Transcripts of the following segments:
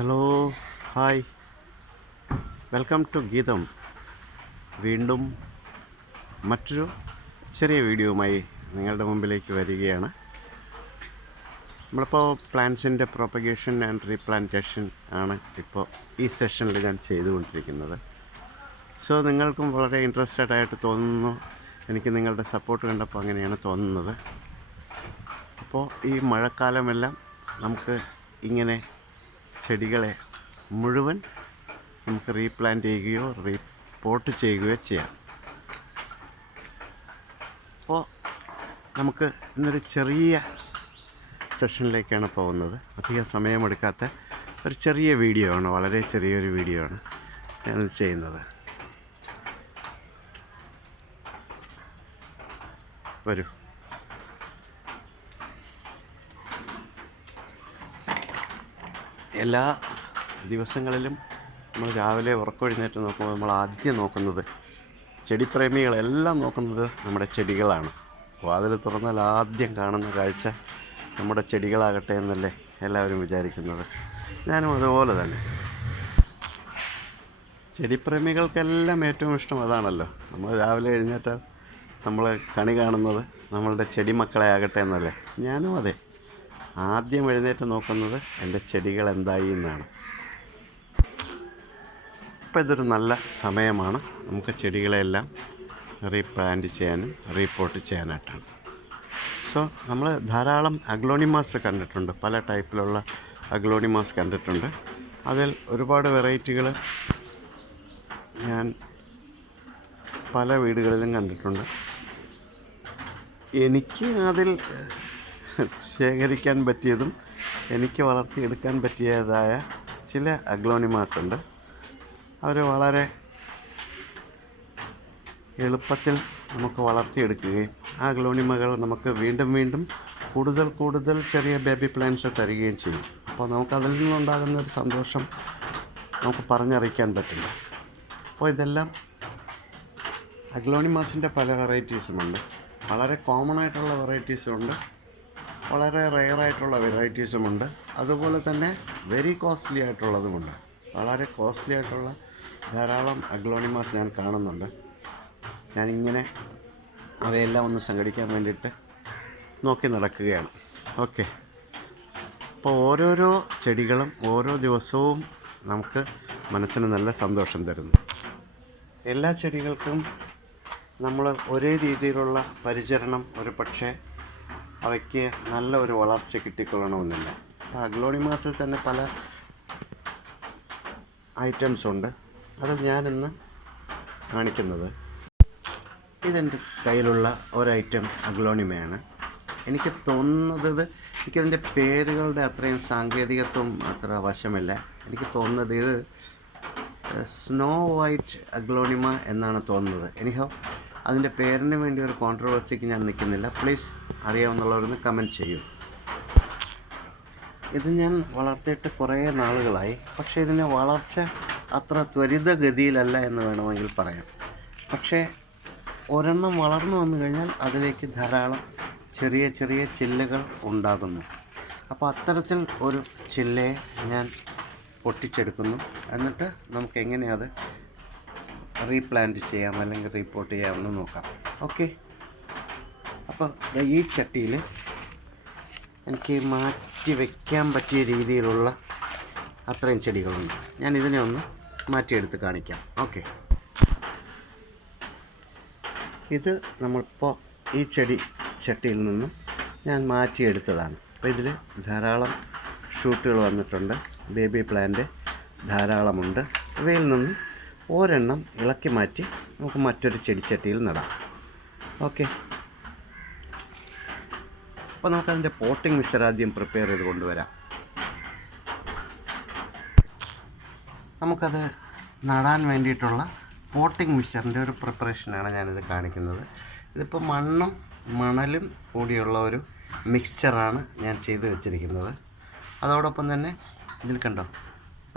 Hello, hi, welcome to ഗീതം. വീണ്ടും മറ്റൊരു ചെറിയ വീഡിയോയുമായി നിങ്ങളുടെ മുമ്പിലേക്ക് വരികയാണ്. നമ്മളിപ്പോൾ പ്ലാന്റ്സിൻ്റെ പ്രൊപ്പഗേഷൻ ആൻഡ് റീപ്ലാന്റേഷൻ ആണ് ഇപ്പോൾ ഈ സെഷനിൽ ഞാൻ ചെയ്തുകൊണ്ടിരിക്കുന്നത്. സോ നിങ്ങൾക്കും വളരെ ഇൻട്രസ്റ്റഡ് ആയിട്ട് തോന്നുന്നു. എനിക്ക് നിങ്ങളുടെ സപ്പോർട്ട് കണ്ടപ്പോൾ അങ്ങനെയാണ് തോന്നുന്നത്. അപ്പോൾ ഈ മഴക്കാലമെല്ലാം നമുക്ക് ഇങ്ങനെ ചെടികളെ മുഴുവൻ നമുക്ക് റീപ്ലാന്റ് ചെയ്യുകയോ റീപോർട്ട് ചെയ്യുകയോ ചെയ്യാം. അപ്പോൾ നമുക്ക് ഇന്നൊരു ചെറിയ സെഷനിലേക്കാണ് പോകുന്നത്. അധികം സമയമെടുക്കാത്ത ഒരു ചെറിയ വീഡിയോ ആണ്, വളരെ ചെറിയൊരു വീഡിയോ ആണ് ഞാനിത് ചെയ്യുന്നത്. വരൂ. എല്ലാ ദിവസങ്ങളിലും നമ്മൾ രാവിലെ ഉറക്കമെഴുന്നേറ്റ് നോക്കുമ്പോൾ നമ്മൾ ആദ്യം നോക്കുന്നത്, ചെടിപ്രേമികളെല്ലാം നോക്കുന്നത് നമ്മുടെ ചെടികളാണ്. വാതിൽ തുറന്നാൽ ആദ്യം കാണുന്ന കാഴ്ച നമ്മുടെ ചെടികളാകട്ടെ എന്നല്ലേ എല്ലാവരും വിചാരിക്കുന്നത്. ഞാനും അതുപോലെ തന്നെ. ചെടിപ്രേമികൾക്കെല്ലാം ഏറ്റവും ഇഷ്ടം അതാണല്ലോ. നമ്മൾ രാവിലെ എഴുന്നേറ്റാൽ നമ്മൾ കണി കാണുന്നത് നമ്മളുടെ ചെടിമക്കളെ ആകട്ടെ എന്നല്ലേ. ഞാനും അതെ, ആദ്യം എഴുന്നേറ്റ് നോക്കുന്നത് എൻ്റെ ചെടികൾ എന്തായി എന്നാണ്. ഇപ്പോൾ ഇതൊരു നല്ല സമയമാണ് നമുക്ക് ചെടികളെല്ലാം റീപ്ലാന്റ് ചെയ്യാനും റീപോർട്ട് ചെയ്യാനായിട്ടാണ്. സോ നമ്മൾ ധാരാളം അഗ്ലോണിമാസ് കണ്ടിട്ടുണ്ട്, പല ടൈപ്പിലുള്ള അഗ്ലോണിമാസ് കണ്ടിട്ടുണ്ട്. അതിൽ ഒരുപാട് വെറൈറ്റികൾ ഞാൻ പല വീടുകളിലും കണ്ടിട്ടുണ്ട്. എനിക്ക് അതിൽ ശേഖരിക്കാൻ പറ്റിയതും എനിക്ക് വളർത്തിയെടുക്കാൻ പറ്റിയതായ ചില അഗ്ലോണിമാസ് ഉണ്ട്. അവർ വളരെ എളുപ്പത്തിൽ നമുക്ക് വളർത്തിയെടുക്കുകയും ആ അഗ്ലോണിമകൾ നമുക്ക് വീണ്ടും വീണ്ടും കൂടുതൽ ചെറിയ ബേബി പ്ലാന്റ്സ് തരികയും ചെയ്യും. അപ്പോൾ നമുക്കതിൽ നിന്നുണ്ടാകുന്ന ഒരു സന്തോഷം നമുക്ക് പറഞ്ഞറിയിക്കാൻ പറ്റില്ല. അപ്പോൾ ഇതെല്ലാം അഗ്ലോണിമാസിൻ്റെ പല വെറൈറ്റീസുമുണ്ട്. വളരെ കോമൺ ആയിട്ടുള്ള വെറൈറ്റീസുമുണ്ട്, വളരെ റെയറായിട്ടുള്ള വെറൈറ്റീസുമുണ്ട്. അതുപോലെ തന്നെ വെരി കോസ്റ്റ്ലി ആയിട്ടുള്ളതുമുണ്ട്. വളരെ കോസ്റ്റ്ലി ആയിട്ടുള്ള ധാരാളം അഗ്ലോണിമാസ് ഞാൻ കാണുന്നുണ്ട്. ഞാനിങ്ങനെ അവയെല്ലാം ഒന്ന് സംഘടിക്കാൻ വേണ്ടിയിട്ട് നോക്കി നടക്കുകയാണ്. ഓക്കെ. അപ്പോൾ ഓരോരോ ചെടികളും ഓരോ ദിവസവും നമുക്ക് മനസ്സിന് നല്ല സന്തോഷം തരുന്നു. എല്ലാ ചെടികൾക്കും നമ്മൾ ഒരേ രീതിയിലുള്ള പരിചരണം ഒരു പക്ഷേ അവയ്ക്ക് നല്ല ഒരു വളർച്ച കിട്ടിക്കൊള്ളണമെന്നില്ല. അപ്പോൾ അഗ്ലോണിമാസിൽ തന്നെ പല ഐറ്റംസ് ഉണ്ട്. അത് ഞാനിന്ന് കാണിക്കുന്നത്, ഇതെൻ്റെ കയ്യിലുള്ള ഒരൈറ്റം അഗ്ലോണിമയാണ്. എനിക്ക് തോന്നുന്നത്, എനിക്കതിൻ്റെ പേരുകളുടെ അത്രയും സാങ്കേതികത്വം അത്ര വശമില്ല. എനിക്ക് തോന്നുന്നത് ഇത് സ്നോ വൈറ്റ് അഗ്ലോണിമ എന്നാണ് തോന്നുന്നത്. എനിഹോ അതിൻ്റെ പേരിന് വേണ്ടി ഒരു കോൺട്രവേഴ്സിക്ക് ഞാൻ നിൽക്കുന്നില്ല. പ്ലീസ് അറിയാവുന്നവരൊന്ന് കമൻറ്റ് ചെയ്യൂ. ഇത് ഞാൻ വളർത്തിയിട്ട് കുറേ നാളുകളായി. പക്ഷേ ഇതിൻ്റെ വളർച്ച അത്ര ത്വരിതഗതിയിലല്ല എന്ന് വേണമെങ്കിൽ പറയാം. പക്ഷേ ഒരെണ്ണം വളർന്നു വന്നു കഴിഞ്ഞാൽ അതിലേക്ക് ധാരാളം ചെറിയ ചെറിയ ചില്ലകൾ ഉണ്ടാകുന്നു. അപ്പോൾ അത്തരത്തിൽ ഒരു ചില്ലയെ ഞാൻ പൊട്ടിച്ചെടുക്കുന്നു. എന്നിട്ട് നമുക്ക് എങ്ങനെ അത് റീപ്ലാന്റ് ചെയ്യാം അല്ലെങ്കിൽ റീപോർട്ട് ചെയ്യാമെന്ന് നോക്കാം. ഓക്കെ. അപ്പോൾ ഈ ചട്ടിയിൽ എനിക്ക് മാറ്റി വയ്ക്കാൻ പറ്റിയ രീതിയിലുള്ള അത്രയും ചെടികളുണ്ട്. ഞാൻ ഇതിനെ ഒന്ന് മാറ്റിയെടുത്ത് കാണിക്കാം. ഓക്കെ. ഇത് നമ്മളിപ്പോൾ ഈ ചട്ടിയിൽ നിന്നും ഞാൻ മാറ്റിയെടുത്തതാണ്. അപ്പോൾ ഇതിൽ ധാരാളം ഷൂട്ടുകൾ വന്നിട്ടുണ്ട്. ബേബി പ്ലാന്റ് ധാരാളമുണ്ട്. ഇവയിൽ നിന്നും ഒരെണ്ണം ഇളക്കി മാറ്റി നമുക്ക് മറ്റൊരു ചെടിച്ചട്ടിയിൽ നടാം. ഓക്കെ. അപ്പോൾ നമുക്കതിൻ്റെ പോട്ടിംഗ് മിക്സർ ആദ്യം പ്രിപ്പയർ ചെയ്ത് കൊണ്ടുവരാം. നമുക്കത് നടാൻ വേണ്ടിയിട്ടുള്ള പോട്ടിംഗ് മിക്സറിൻ്റെ ഒരു പ്രിപ്പറേഷനാണ് ഞാനിത് കാണിക്കുന്നത്. ഇതിപ്പോൾ മണ്ണും മണലും കൂടിയുള്ള ഒരു മിക്സ്ചറാണ് ഞാൻ ചെയ്ത് വെച്ചിരിക്കുന്നത്. അതോടൊപ്പം തന്നെ ഇതിൽ കണ്ടോ,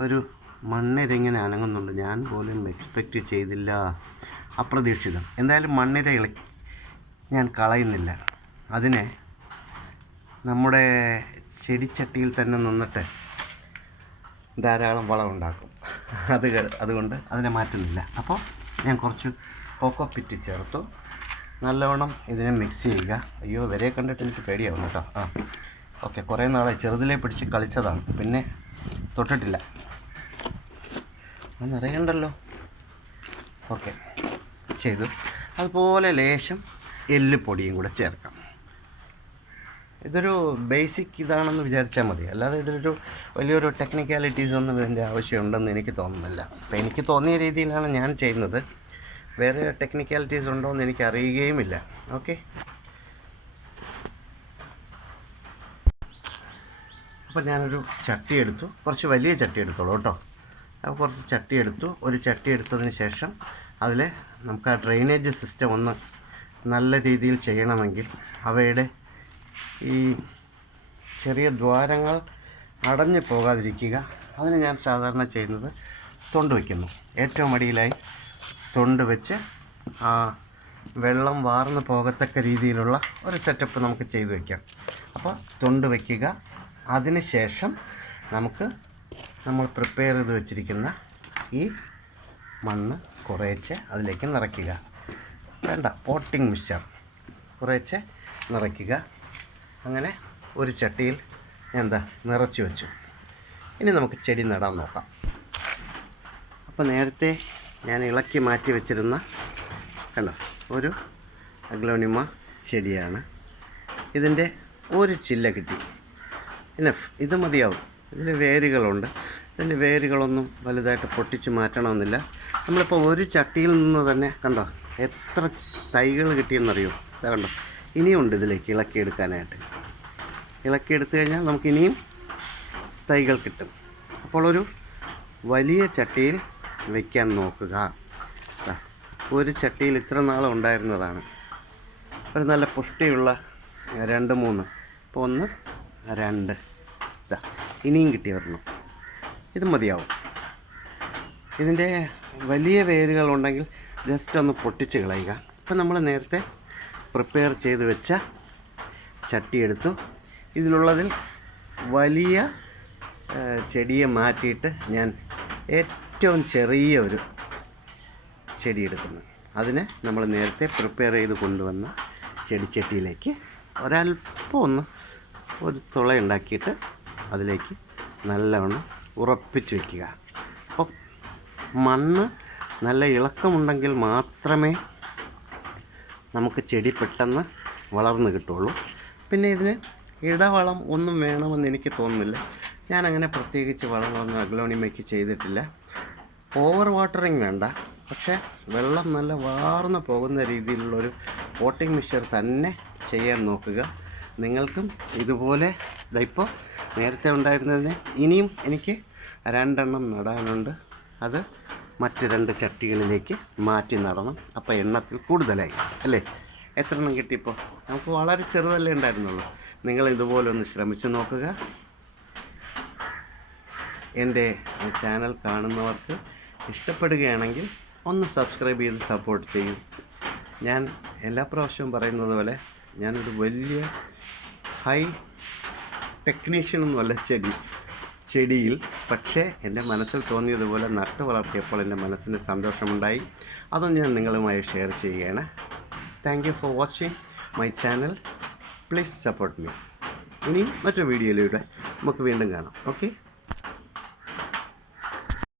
ഒരു മണ്ണിരങ്ങനെ അനങ്ങുന്നുണ്ട്. ഞാൻ പോലും എക്സ്പെക്റ്റ് ചെയ്തില്ല, അപ്രതീക്ഷിതം. എന്തായാലും മണ്ണിര ഞാൻ കളയുന്നില്ല. അതിനെ നമ്മുടെ ചെടിച്ചട്ടിയിൽ തന്നെ നിന്നിട്ട് ധാരാളം വളമുണ്ടാക്കും. അതുകൊണ്ട് അതിനെ മാറ്റുന്നില്ല. അപ്പോൾ ഞാൻ കുറച്ച് കോക്കോ പിറ്റ് ചേർത്തു. നല്ലവണ്ണം ഇതിനെ മിക്സ് ചെയ്യുക. അയ്യോ, വരെ കണ്ടിട്ട് എനിക്ക് പേടിയാവും കേട്ടോ. ഓക്കെ, കുറേ നാളെ ചെറുതിലേ പിടിച്ച് കളിച്ചതാണ്, പിന്നെ തൊട്ടിട്ടില്ല. അതൊന്നറിയണ്ടല്ലോ. ഓക്കെ, ചെയ്തു. അതുപോലെ ലേശം എല്ലുപൊടിയും കൂടെ ചേർക്കാം. ഇതൊരു ബേസിക് ഇതാണെന്ന് വിചാരിച്ചാൽ മതി, അല്ലാതെ ഇതിലൊരു വലിയൊരു ടെക്നിക്കാലിറ്റീസ് ഒന്നും ഇതിൻ്റെ ആവശ്യമുണ്ടെന്ന് എനിക്ക് തോന്നുന്നില്ല. അപ്പോൾ എനിക്ക് തോന്നിയ രീതിയിലാണ് ഞാൻ ചെയ്യുന്നത്. വേറെ ടെക്നിക്കാലിറ്റീസ് ഉണ്ടോ എന്ന് എനിക്ക് അറിയുകയുമില്ല. ഓക്കെ, അപ്പോൾ ഞാനൊരു ചട്ടി എടുത്തു. കുറച്ച് വലിയ ചട്ടി എടുത്തോളൂ കേട്ടോ. അപ്പോൾ കുറച്ച് ചട്ടി എടുത്തു. ഒരു ചട്ടി എടുത്തതിന് ശേഷം അതിൽ നമുക്ക് ആ ഡ്രെയിനേജ് സിസ്റ്റം ഒന്ന് നല്ല രീതിയിൽ ചെയ്യണമെങ്കിൽ അവയുടെ ഈ ചെറിയ ദ്വാരങ്ങൾ അടഞ്ഞു പോകാതിരിക്കുക. അതിന് ഞാൻ സാധാരണ ചെയ്യുന്നത് തൊണ്ട് വയ്ക്കുന്നു. ഏറ്റവും അടിയിലായി തൊണ്ട് വെച്ച് ആ വെള്ളം വാർന്നു പോകത്തക്ക രീതിയിലുള്ള ഒരു സെറ്റപ്പ് നമുക്ക് ചെയ്തു വയ്ക്കാം. അപ്പോൾ തൊണ്ട് വയ്ക്കുക. അതിന് ശേഷം നമ്മൾ പ്രിപ്പയർ ചെയ്ത് വെച്ചിരിക്കുന്ന ഈ മണ്ണ് കുറേശ്ശെ അതിലേക്ക് നിറയ്ക്കുക. വേണ്ട, പോട്ടിംഗ് മിക്സ്ചർ കുറേശ്ശെ നിറയ്ക്കുക. അങ്ങനെ ഒരു ചട്ടിയിൽ നിറച്ച് വെച്ചു. ഇനി നമുക്ക് ചെടി നടാൻ നോക്കാം. അപ്പോൾ നേരത്തെ ഞാൻ ഇളക്കി മാറ്റി വെച്ചിരുന്ന കണ്ടോ ഒരു അഗ്ലോണിമ ചെടിയാണ്. ഇതിൻ്റെ ഒരു ചില്ല കിട്ടി. ഇനഫ്, ഇത് മതിയാവും. ഇതിൽ വേരുകളുണ്ട്. ഇതിൻ്റെ വേരുകളൊന്നും വലുതായിട്ട് പൊട്ടിച്ച് മാറ്റണമെന്നില്ല. നമ്മളിപ്പോൾ ഒരു ചട്ടിയിൽ നിന്ന് തന്നെ കണ്ടോ എത്ര തൈകൾ കിട്ടിയെന്നറിയോ? ഇതാ കണ്ടോ, ഇനിയുണ്ട് ഇതിലേക്ക് ഇളക്കിയെടുക്കാനായിട്ട്. ഇളക്കിയെടുത്തു കഴിഞ്ഞാൽ നമുക്കിനിയും തൈകൾ കിട്ടും. അപ്പോൾ ഒരു വലിയ ചട്ടിയിൽ വയ്ക്കാൻ നോക്കുക. ഒരു ചട്ടിയിൽ ഇത്ര നാൾ ഉണ്ടായിരുന്നതാണ്. ഒരു നല്ല പുഷ്ടിയുള്ള 2-3, ഇപ്പോൾ 1, 2, ഇനിയും കിട്ടി വരണം. ഇത് മതിയാവും. ഇതിൻ്റെ വലിയ വേരുകളുണ്ടെങ്കിൽ ജസ്റ്റ് ഒന്ന് പൊട്ടിച്ച് കളയുക. അപ്പം നമ്മൾ നേരത്തെ പ്രിപ്പയർ ചെയ്ത് വെച്ച ചട്ടി എടുത്തു. ഇതിലുള്ളതിൽ വലിയ ചെടിയെ മാറ്റിയിട്ട് ഞാൻ ഏറ്റവും ചെറിയ ഒരു ചെടി എടുക്കുന്നു. അതിനെ നമ്മൾ നേരത്തെ പ്രിപ്പയർ ചെയ്ത് കൊണ്ടുവന്ന ചെടിച്ചട്ടിയിലേക്ക് ഒരല്പം ഒരു തുളയുണ്ടാക്കിയിട്ട് അതിലേക്ക് നല്ലവണ്ണം ഉറപ്പിച്ച് വയ്ക്കുക. അപ്പോൾ മണ്ണ് നല്ല ഇളക്കമുണ്ടെങ്കിൽ മാത്രമേ നമുക്ക് ചെടി പെട്ടെന്ന് വളർന്ന് കിട്ടുള്ളൂ. പിന്നെ ഇതിന് ഇടവളം ഒന്നും വേണമെന്ന് എനിക്ക് തോന്നുന്നില്ല. ഞാനങ്ങനെ പ്രത്യേകിച്ച് വളങ്ങളൊന്നും അഗ്ലോണിമയ്ക്ക് ചെയ്തിട്ടില്ല. ഓവർ വാട്ടറിങ് വേണ്ട, പക്ഷേ വെള്ളം നല്ല വാർന്നു പോകുന്ന രീതിയിലുള്ളൊരു പോട്ടിംഗ് മിക്സ്ചർ തന്നെ ചെയ്യാൻ നോക്കുക. നിങ്ങൾക്കും ഇതുപോലെ ഇപ്പോൾ നേരത്തെ ഉണ്ടായിരുന്നതിന് ഇനിയും എനിക്ക് 2 നടാനുണ്ട്. അത് മറ്റ് 2 ചട്ടികളിലേക്ക് മാറ്റി നടണം. അപ്പോൾ എണ്ണത്തിൽ കൂടുതലായി അല്ലേ? എത്ര എണ്ണം കിട്ടിയപ്പോൾ? നമുക്ക് വളരെ ചെറുതല്ലേ ഉണ്ടായിരുന്നുള്ളൂ. നിങ്ങൾ ഇതുപോലെ ഒന്ന് ശ്രമിച്ചു നോക്കുക. എൻ്റെ ചാനൽ കാണുന്നവർക്ക് ഇഷ്ടപ്പെടുകയാണെങ്കിൽ ഒന്ന് സബ്സ്ക്രൈബ് ചെയ്ത് സപ്പോർട്ട് ചെയ്യും. ഞാൻ എല്ലാ പ്രാവശ്യവും പറയുന്നത് പോലെ ഞാനൊരു വലിയ ഹൈ ടെക്നീഷ്യനൊന്നുമല്ല ചെടിയിൽ. പക്ഷേ എൻ്റെ മനസ്സിൽ തോന്നിയതുപോലെ നട്ട് വളർത്തിയപ്പോൾ എൻ്റെ മനസ്സിന് സന്തോഷമുണ്ടായി. അതും ഞാൻ നിങ്ങളുമായി ഷെയർ ചെയ്യുകയാണ്. Thank you for watching my channel. Please support me. ഇനിയും മറ്റൊരു വീഡിയോയിലൂടെ നമുക്ക് വീണ്ടും കാണാം. ഓക്കെ.